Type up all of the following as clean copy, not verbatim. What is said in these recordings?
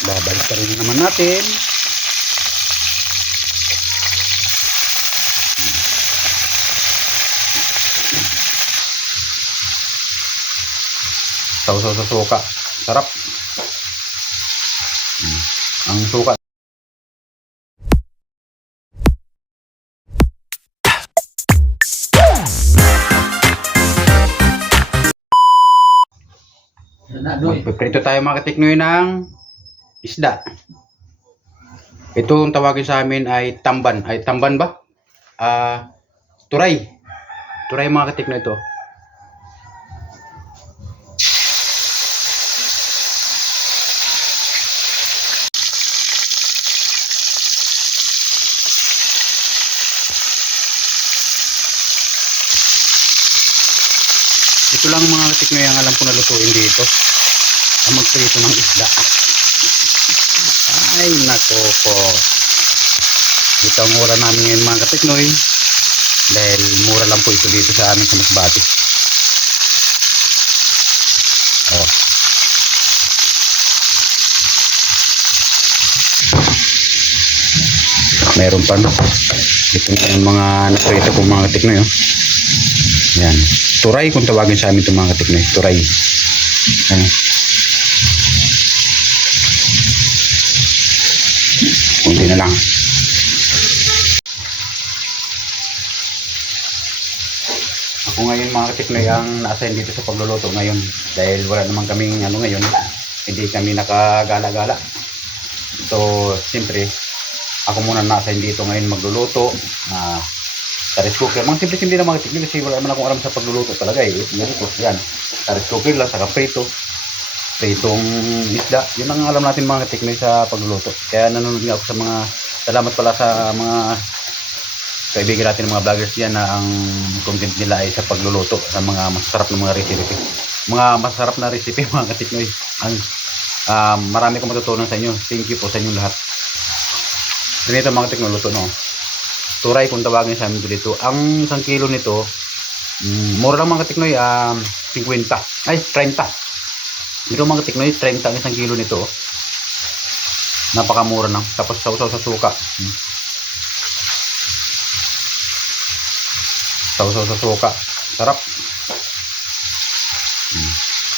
Babalik pa rin naman natin. Sausaw sa suka. Sarap. Ang suka. Magpiprito tayo mga katiknoy ng isda. Ito ang tawagin sa amin ay tamban. Ay tamban ba? Turay. Turay mga katiknoy ito. Ito lang mga katiknoy ang alam ko na lutuin dito. Ang magprito ng isda. Ay nako po. Ito ang ura namin ngayon mga katiknoy. Dahil mura lang po ito dito sa amin sa Masbate. Oh. Meron pa no. Ito na yung mga naprito po mga katiknoy. Oh. Yan. Turay kung tawagin sa amin itong mga katiknoy. Turay. Ayan. Kunti na lang. Ako ngayon mga katiknoy ang na-assign dito sa pagluluto ngayon. Dahil wala naman kaming ano ngayon. Hindi kami nakagala-gala. So, siyempre, ako muna na-assign dito ngayon magluluto. Sa rice cooker. Mga simple-simple na mga katiknoy kasi wala naman akong alam sa pagluluto talaga eh. Yan. Sa rice cooker lang, saka prito. Pritong isda. Yun ang alam natin mga katiknoy sa pagluluto. Kaya nanonood nga ako sa mga, salamat pala sa mga kaibigan natin ng mga vloggers diyan na ang content nila ay sa pagluluto sa mga masarap na mga recipe. Mga masarap na recipe mga katiknoy. Marami kong matutunan sa inyo. Thank you po sa inyong lahat. Ganito mga katiknoy luto no. Turay kung tawagin sa amin dito. Ang 1 kilo nito, mura lang mga katiknoy, 50. Ay, 30. Dito mga katiknoy, 30 ang 1 kilo nito. Napakamura lang. Tapos sausaw sa suka. Sausaw sa suka. Sarap.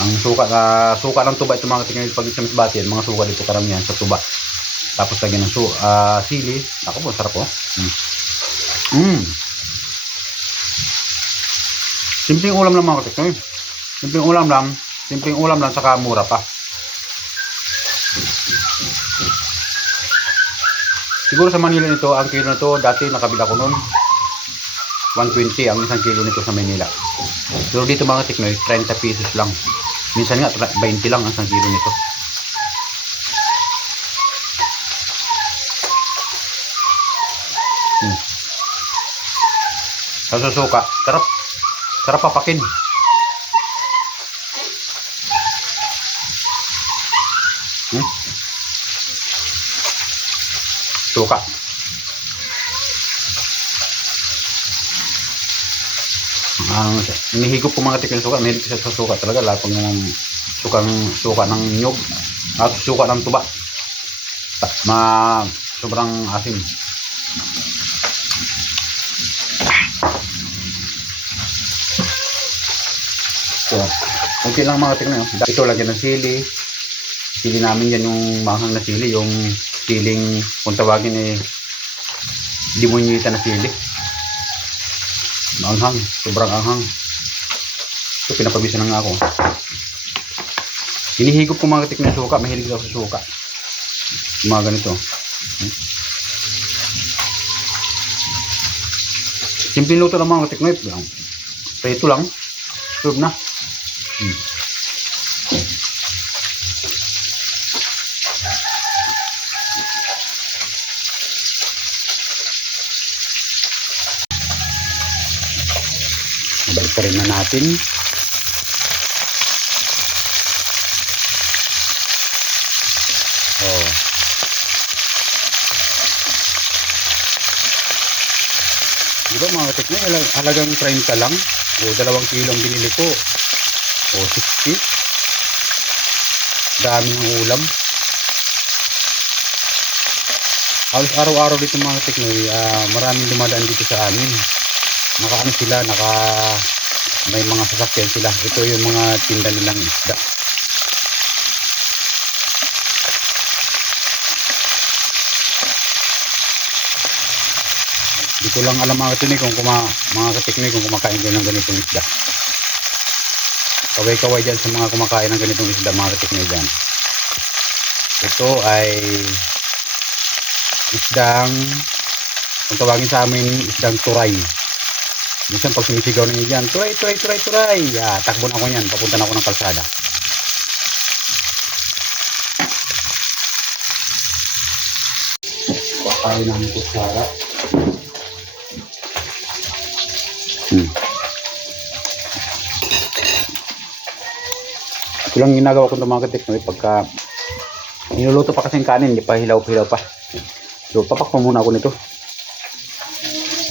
Ang suka ng tuba ito mga katiknoy pag sa Masbate, mga suka dito karamihan sa tuba. Tapos lagyan ng sili. Ako po, sarap po. Simpleng ulam lang mga katiknoy. Simpleng ulam lang saka mura pa. Siguro sa Manila nito, ang kilo nito dati nakabila ko noon 120 ang 1 kilo nito sa Manila. Pero dito mga katiknoy 30 pesos lang. Minsan nga 20 lang ang 1 kilo nito. Sa suka, sarap. Sarap papakin. Suka. Inihigop ko mga katiknoy suka. Mahilig sa suka talaga. Lahat ng suka ng nyog at suka ng tuba. Sobrang asim. So, okay lang mga katiknoy. Ito lagyan ng sili. Sili namin yan yung mahang na sili. Yung siling kung tawagin eh limunyita na sili. Maanghang. Sobrang anghang. So, pinapabisan na nga ako. Hinihigop ko mga katiknoy suka. Mahilig ako sa suka. Mga ganito. Simpleng luto lang mga katiknoy. Prito lang. Serve na. Balik pa rin na natin. Diba mga katiknoy, halagang 30 lang. O 2 kilo ang binili ko. O 60. Dami ng ulam. Halos araw-araw dito mga katiknoy, maraming dumadaan dito sa amin. Nakaano sila, may mga sasakyan sila. Ito yung mga tinda nilang isda. Di ko lang alam mga katiknoy mga katiknoy kung kumakain kayo ng ganitong isda. Kaway-kaway dyan sa mga kumakain ng ganitong isda mga katiknoy dyan. Ito ay isdang, kung tawagin sa amin, isdang turay. Minsan pag sumisigaw ninyo dyan, turay, turay, turay, turay. Takbo na ako yan, papunta na ako ng kalsada. Pakain ng kutsara. Ito lang ginagawa ko ng mga katiknoy pagka niluluto pa kasing kanin, hindi pa hilaw-hilaw pa. So papak pa muna ako nito.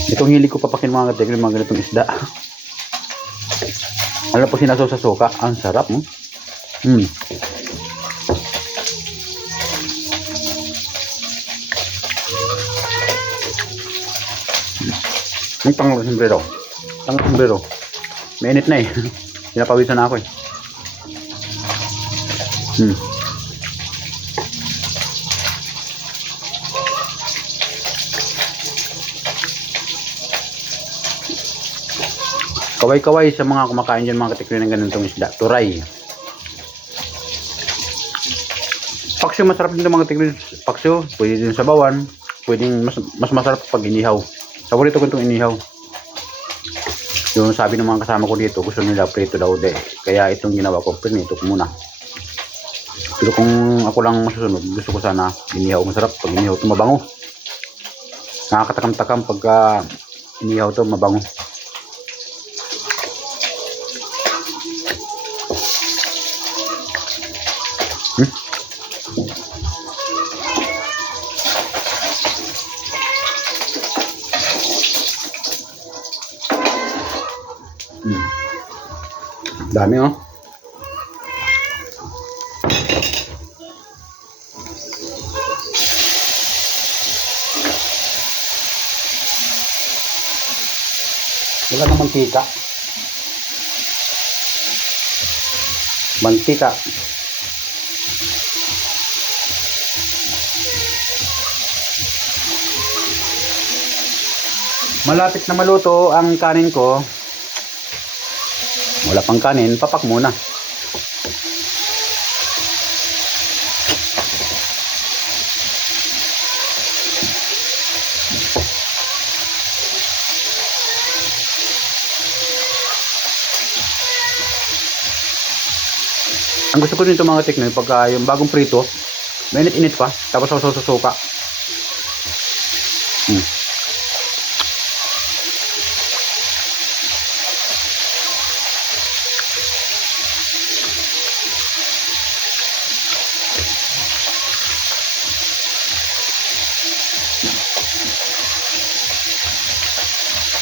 Itong hilig ko papakin mga katiknoy, mga ganitong isda. Alam po sinasaw sa suka, ang sarap mo. Ang tangang sombrero. Tangang sombrero. Mainit na eh. Pinapawisan na ako eh. Kaway-kaway sa mga kumakain dyan mga katiknoy ng ganitong isda. Turay. Paksyo masarap din mga katiknoy. Paksyo, pwede din sa bawan. Pwedeng mas masarap pag inihaw. Paborito ko itong inihaw. Yung sabi ng mga kasama ko dito, gusto nila prito daw de. Kaya itong ginawa ko, prito ko muna. Pero kung ako lang masusunod, gusto ko sana inihaw. Masarap pag inihaw ito, mabango. Nakakatakam-takam pagka inihaw ito, mabango. Dami oh. Wala na mantika. Mantika. Malapit na maluto ang kanin ko. Wala pang kanin, papak muna. Ang gusto ko nito mga katiknoy, pagka yung bagong prito, mainit-init pa, tapos susuka.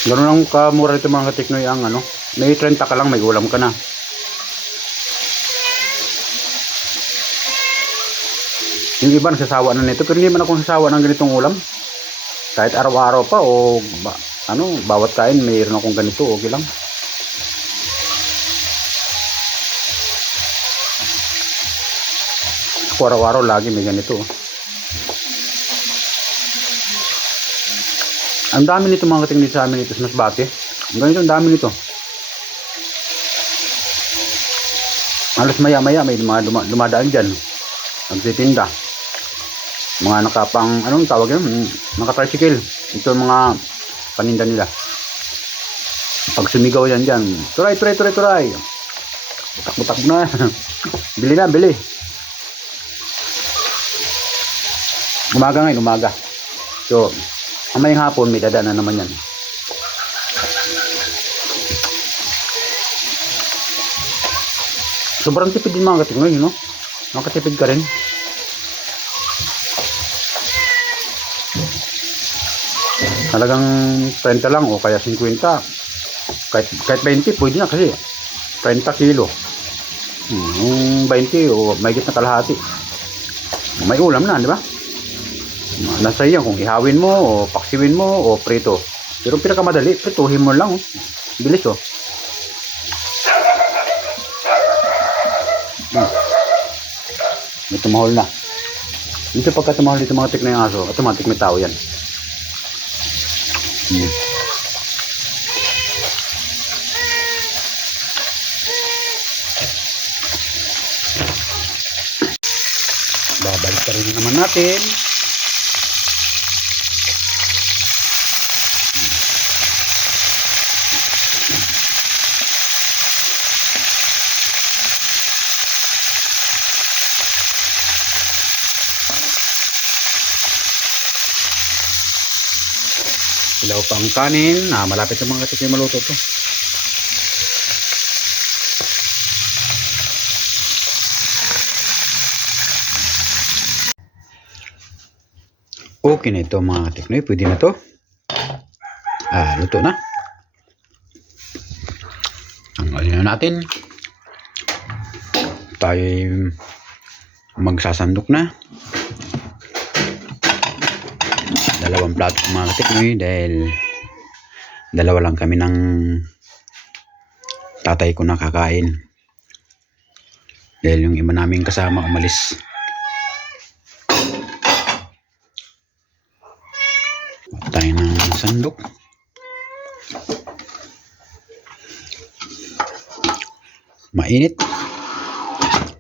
Ganoon lang kamura ito mga katiknoy ang ano, may 30 ka lang, may ulam ka na. Yung iba nasasawa na nito, pero hindi man ako nasasawa ng ganitong ulam. Kahit araw-araw pa o bawat kain mayroon akong ganito, okay lang. Ako araw-araw lagi may ganito. Ang dami nito mga katiknoy sa amin ito sa Masbate. Ang ganito, ang dami nito. Halos maya-maya may mga dumadaan dyan. Nagtitinda. Mga nakapang, anong tawag yun? Naka-tricycle. Ito mga paninda nila. Pag sumigaw yan dyan, turay, turay, turay, turay. Butak-butak na. Bili na, bili. Umaga ngayon, umaga. So, mamayang hapon, may dadaan na naman yan. Sobrang tipid din mga katiknoy, no? Makatipid ka rin. Talagang 30 lang o kaya 50. Kahit 20 pwede na kasi 30 kilo. Yung 20 o mahigit na kalahati. May ulam na, di ba? Nasa iyo kung ihawin mo o paksiwin mo o prito. Pero pinakamadali, prituhin mo lang. Oh. Bilis oh. May tumahol na. Dito pagka tumahol dito mga tik na yung aso, automatic may tao yan. Babalik pa rin naman natin. Ilaw pa ang kanin. Malapit na mga katik na maluto to. Okay na ito mga katiknoy. Pwede na to. Luto na. Ang alin na natin. Tayo magsasandok na. Dalawang plato mga katiknoy dahil dalawa lang kami ng tatay ko nakakain. Dahil yung iba naming kasama umalis. Tayo ng sandok. Mainit.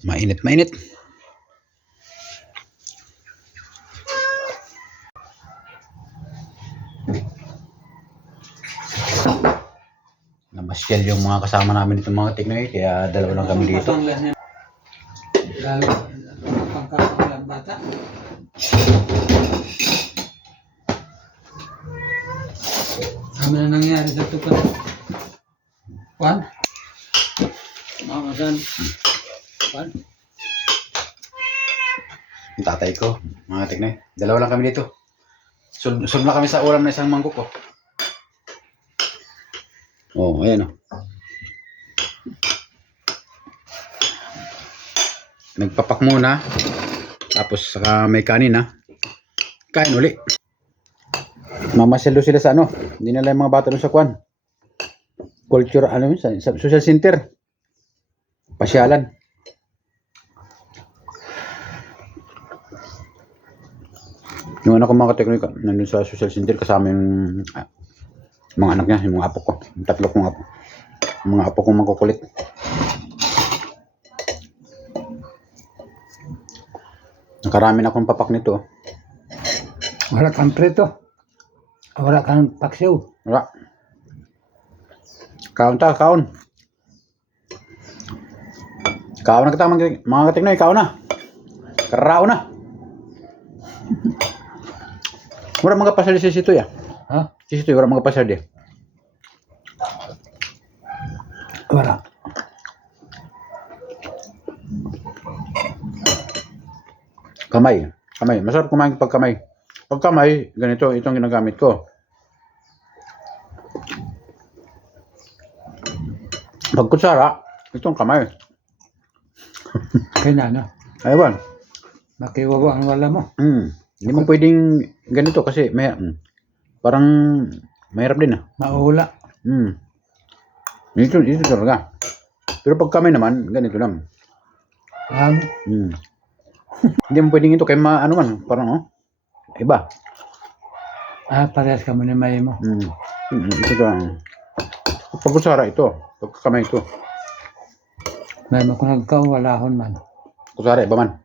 Mainit. Namasyal yung mga kasama namin dito mga tiknoy, kaya dalawa lang kami dito. Lalo pangkakalang bata. Ano na nangyari sa tukad? Juan? Mamasan? Juan? Yung tatay ko, mga tiknoy. Dalawa lang kami dito. Sulb na kami sa ulam na isang mangkok ko. Oh, ayan oh. Nagpapak muna. Tapos saka may kanin ha. Kain uli. Mamasyal sila sa ano. Hindi nila yung mga bata doon sa kwan. Culture, ano yun? Sa social center. Pasyalan. Yung anak ko mga kateknik, nandun sa social center kasama yung mga anak niya, yung mga apo ko. Yung tatlo kong apo. Yung mga apo kong magkukulit. Nakarami na akong papak nito. Wala kang prito. Wala kang paksiw. Wala. Kaon ta, kaon. Kaon na kita mga kateknik, kaon na. Karao na. Wala mga pasal di situ ya? Ha? Di situ wala mga pasal di. Wala. Kamay. Kamay. Masarap kumain pag kamay. Pag kamay, ganito, itong ginagamit ko. Pag kutsara, itong kamay. Kaya na, no? Aywan. Makiwawa ang wala mo. Hindi mo pwedeng ganito kasi may, parang mahirap din ah. Mauula. Ito talaga. Pero pag kamay naman, ganito lang. Hindi mo pwedeng ito kaya ano man, parang iba. Parehas ka mo ni may mo. Ito lang. Pag kutsara ito, pag kamay ito. May mo kung nagkawalahon man. Kutsara iba man.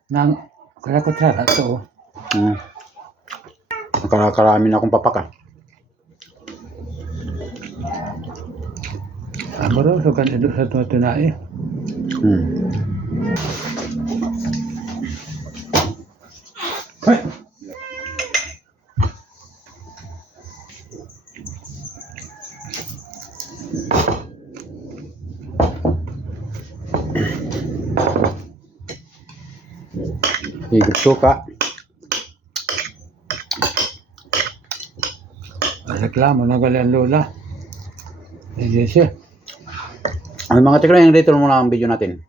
Kaya ko sa ito. Nakarami na akong papak ah. Amaro, so kan ito sa tunay. Hey! Higit suka. Reklamo na gali ang lola. Hindi siya. Ang mga tikra yung dito muna ang video natin.